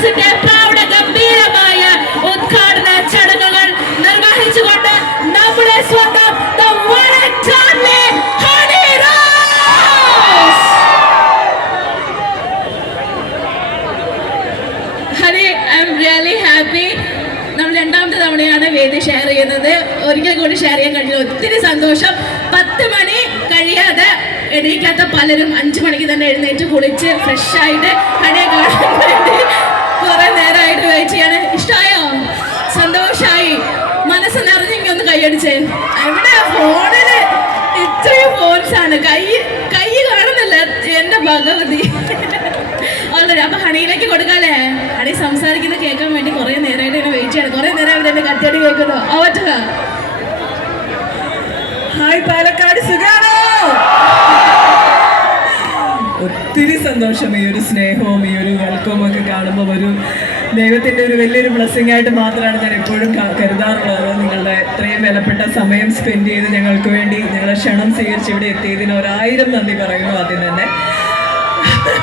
ഇലക്ട്രോണിക്സിന്റെ പ്രൗഢ ഗംഭീരമായ ഉദ്ഘാടന ചടങ്ങുകൾ നിർവഹിച്ചുകൊണ്ട് നമ്മുടെ സ്വന്തം നമ്മൾ രണ്ടാമത്തെ തവണയാണ് വേദി ഷെയർ ചെയ്യുന്നത്. ഒരിക്കൽ കൂടി ഷെയർ ചെയ്യാൻ കഴിഞ്ഞു ഒത്തിരി സന്തോഷം. പത്ത് മണി കഴിയാതെ എണീക്കാത്ത പലരും അഞ്ചു മണിക്ക് തന്നെ എഴുന്നേറ്റ് കുളിച്ച് ഫ്രഷ് ആയിട്ട് കാണാൻ എന്റെ മതി. ഓൾറെഡി അപ്പൊ ഹണിയിലേക്ക് കൊടുക്കാല്ലേ? ഹണി സംസാരിക്കുന്ന കേൾക്കാൻ വേണ്ടി കുറെ നേരമായിട്ട് ഇങ്ങനെ വെയിറ്റ് ചെയ്യണം. കുറെ നേരം അവരുടെ എന്റെ കച്ചടി കേൾക്കുന്നു. ആ ഹായ് പാലക്കാട് സുഖാണോ? ഒത്തിരി സന്തോഷം ഈ ഒരു സ്നേഹവും ഈ ഒരു വെൽക്കവും ഒക്കെ കാണുമ്പോൾ ഒരു ദൈവത്തിന്റെ ഒരു വലിയൊരു ബ്ലെസ്സിങ് ആയിട്ട് മാത്രമാണ് ഞാൻ എപ്പോഴും കരുതാറുള്ളത്. നിങ്ങളുടെ ഇത്രയും വിലപ്പെട്ട സമയം സ്പെൻഡ് ചെയ്ത് ഞങ്ങൾക്ക് വേണ്ടി ഞങ്ങളുടെ ക്ഷണം സ്വീകരിച്ച് ഇവിടെ എത്തിയതിന് ഒരായിരം നന്ദി പറയുന്നു ആദ്യം തന്നെ.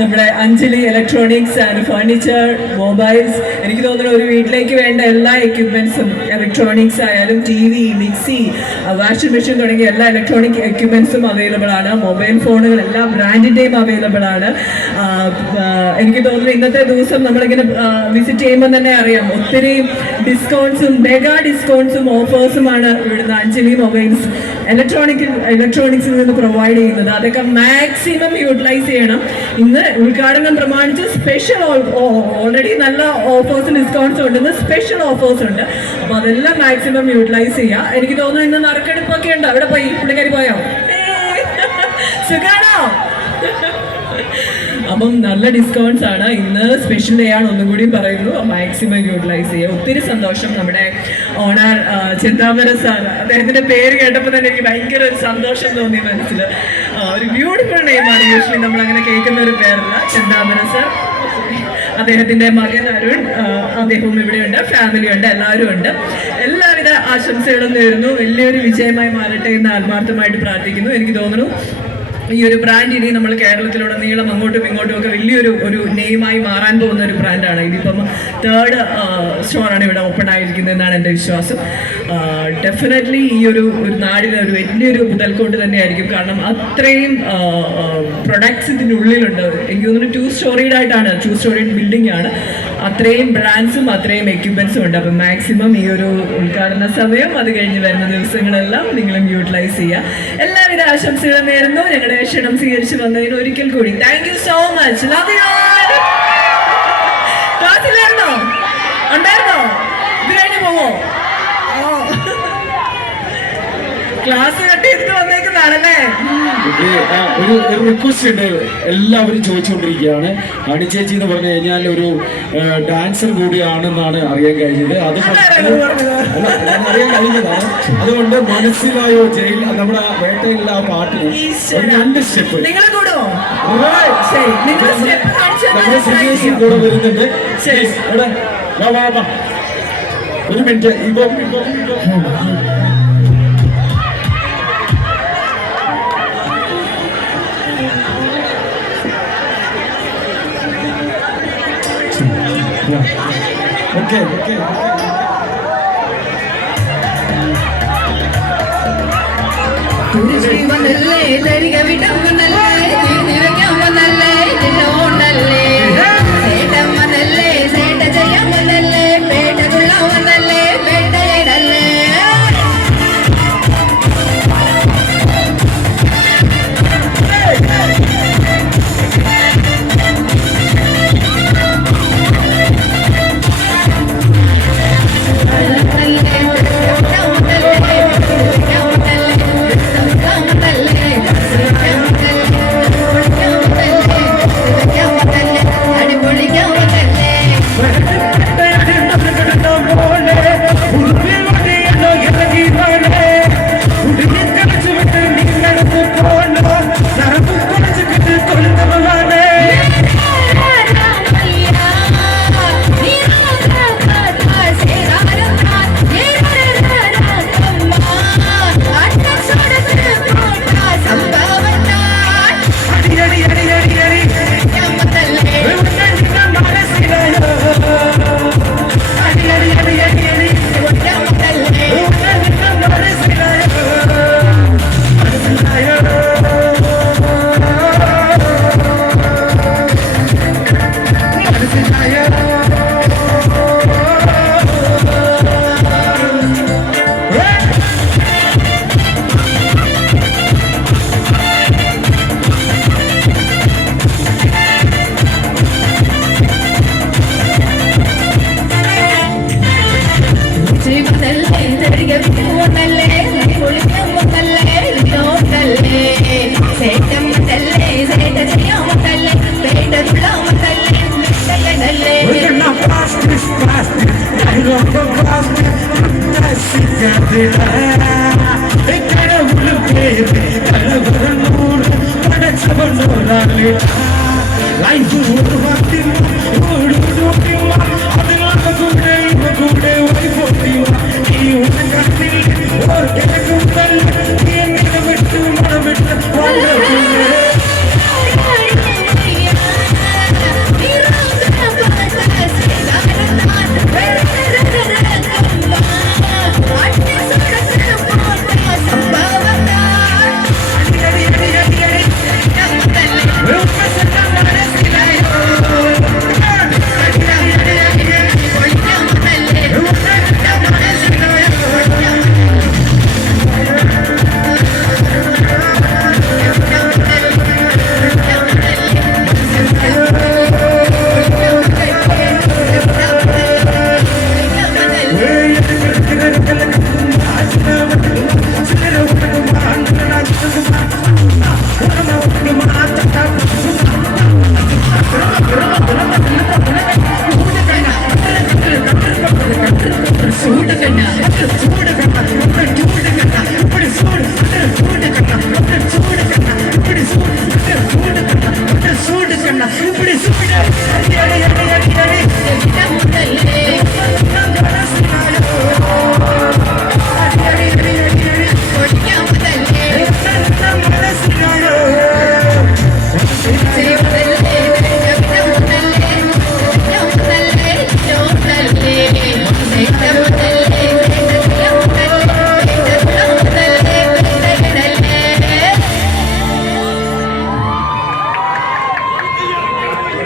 നമ്മുടെ Anjali electronics and furniture mobiles എനിക്ക് തോന്നുന്നു ഒരു വീട്ടിലേക്ക് വേണ്ട എല്ലാ എക്യുപ്മെന്റ്സും ഇലക്ട്രോണിക്സ് ആയാലും T V mixie washing machine തുടങ്ങിയ എല്ലാ ഇലക്ട്രോണിക് എക്യുപ്മെന്റ്സും അവൈലബിൾ ആണ്. മൊബൈൽ ഫോണുകൾ എല്ലാ ബ്രാൻഡിന്റെയും അവൈലബിൾ ആണ്. എനിക്ക് തോന്നുന്നു ഇന്നത്തെ ദിവസം നമ്മളിങ്ങനെ വിസിറ്റ് ചെയ്യുമ്പോൾ തന്നെ അറിയാം. ഒത്തിരി ഡിസ്കൗണ്ട്സും മെഗാ ഡിസ്കൗണ്ട്സും ഓഫേഴ്സുമാണ് ഇവിടുന്ന് അഞ്ജലി മൊബൈൽസ് ഇലക്ട്രോണിക് ഇലക്ട്രോണിക്സിൽ നിന്ന് പ്രൊവൈഡ് ചെയ്യുന്നത്. അതൊക്കെ മാക്സിമം യൂട്ടിലൈസ് ചെയ്യണം. ഇന്ന് ഉദ്ഘാടനം പ്രമാണിച്ച് സ്പെഷ്യൽ ഓൾറെഡി നല്ല ഓഫേഴ്സ് ഡിസ്കൗണ്ട്സ് ഉണ്ട് സ്പെഷ്യൽ ഓഫേഴ്സ് ഉണ്ട്. അപ്പോൾ അതെല്ലാം മാക്സിമം യൂട്ടിലൈസ് ചെയ്യുക എനിക്ക് തോന്നുന്നു ഇന്ന് നറുക്കെടുപ്പൊക്കെ ഉണ്ട്. അവിടെ പോയി പുള്ളിക്കാരി പോയോ! സുഖാണോ? അപ്പം നല്ല ഡിസ്കൗണ്ട്സ് ആണ്. ഇന്ന് സ്പെഷ്യൽ ഡേ ആണ് ഒന്നും കൂടി പറയുന്നു. മാക്സിമം യൂട്ടിലൈസ് ചെയ്യുക ഒത്തിരി സന്തോഷം നമ്മുടെ ഓണർ ചിന്താമര സാർ. അദ്ദേഹത്തിന്റെ പേര് കേട്ടപ്പോൾ തന്നെ എനിക്ക് ഭയങ്കര ഒരു സന്തോഷം തോന്നി മനസ്സിൽ ഒരു ബ്യൂട്ടിഫുൾ നെയിമാണ് യൂഷ്വലി നമ്മൾ അങ്ങനെ കേൾക്കുന്ന ഒരു പേരല്ല ചിന്താമര സർ അദ്ദേഹത്തിന്റെ മകൻ അരുൺ അദ്ദേഹവും ഇവിടെയുണ്ട് ഫാമിലി ഉണ്ട് എല്ലാവരും ഉണ്ട്. എല്ലാവിധ ആശംസകളും നേരുന്നു. വലിയൊരു വിജയമായി മാറട്ടെ എന്ന് ആത്മാർത്ഥമായിട്ട് പ്രാർത്ഥിക്കുന്നു. എനിക്ക് തോന്നുന്നു ഈ ഒരു ബ്രാൻഡ് ഇനി നമ്മൾ കേരളത്തിലൂടെ നീളം അങ്ങോട്ടും ഇങ്ങോട്ടും ഒക്കെ വലിയൊരു ഒരു നെയിമായി മാറാൻ പോകുന്ന ഒരു ബ്രാൻഡാണ് ഇതിപ്പം തേർഡ് സ്റ്റോറാണ് ഇവിടെ ഓപ്പൺ ആയിരിക്കുന്നത് എന്നാണ് എന്റെ വിശ്വാസം. ഡെഫിനറ്റ്ലി ഈ ഒരു ഒരു നാടിന് ഒരു വലിയൊരു മുതൽക്കൊണ്ട് തന്നെയായിരിക്കും. കാരണം അത്രയും പ്രൊഡക്ട്സ് ഇതിനുള്ളിലുണ്ട്. എനിക്ക് തോന്നുന്നു ടു സ്റ്റോറീഡ് ആയിട്ടാണ് ടു സ്റ്റോറീഡ് ബിൽഡിംഗ് ആണ്. അത്രയും ബ്രാൻഡ്സും അത്രയും എക്യുപ്മെൻസും ഉണ്ട്. അപ്പം മാക്സിമം ഈ ഒരു ഉദ്ഘാടന സമയം അത് കഴിഞ്ഞ് വരുന്ന ദിവസങ്ങളെല്ലാം നിങ്ങളും യൂട്ടിലൈസ് ചെയ്യുക എല്ലാവിധ ആശംസകളും നേരുന്നു. ഞങ്ങളുടെ ക്ഷണം സ്വീകരിച്ചു വന്നതിന് ഒരിക്കൽ കൂടി. Thank you so much love you ക്ലാസ്സിലായിരുന്നോ ഉണ്ടായിരുന്നോ? ക്ലാസ് കട്ട് ചെയ്തിട്ട് വന്നേക്കുന്നതാണല്ലേ ഒരു റിക്വസ്റ്റ് ഉണ്ട്. എല്ലാവരും ചോദിച്ചുകൊണ്ടിരിക്കുകയാണ്. ചേച്ചി എന്ന് പറഞ്ഞു കഴിഞ്ഞാൽ ഒരു ഡാൻസർ കൂടിയാണെന്നാണ് അറിയാൻ കഴിഞ്ഞത്. അത് അറിയാൻ കഴിഞ്ഞതാണ്. അതുകൊണ്ട് മനസ്സിലായോ ജയിൽ നമ്മുടെ ആ വേട്ടയിലുള്ള ആ പാട്ടിന്. രണ്ട് സ്റ്റെപ്പ് നമ്മുടെ സുജേഷ് കൂടെ വരുന്നുണ്ട്. ശരി. ഒരു മിനിറ്റ് ഇപ്പം ഇപ്പൊ ഓക്കെ ഓക്കെ വന്നല്ലേ തരിക വിടം கடவுள் படைச்சவன் ஒரு வாட்டி ஓடு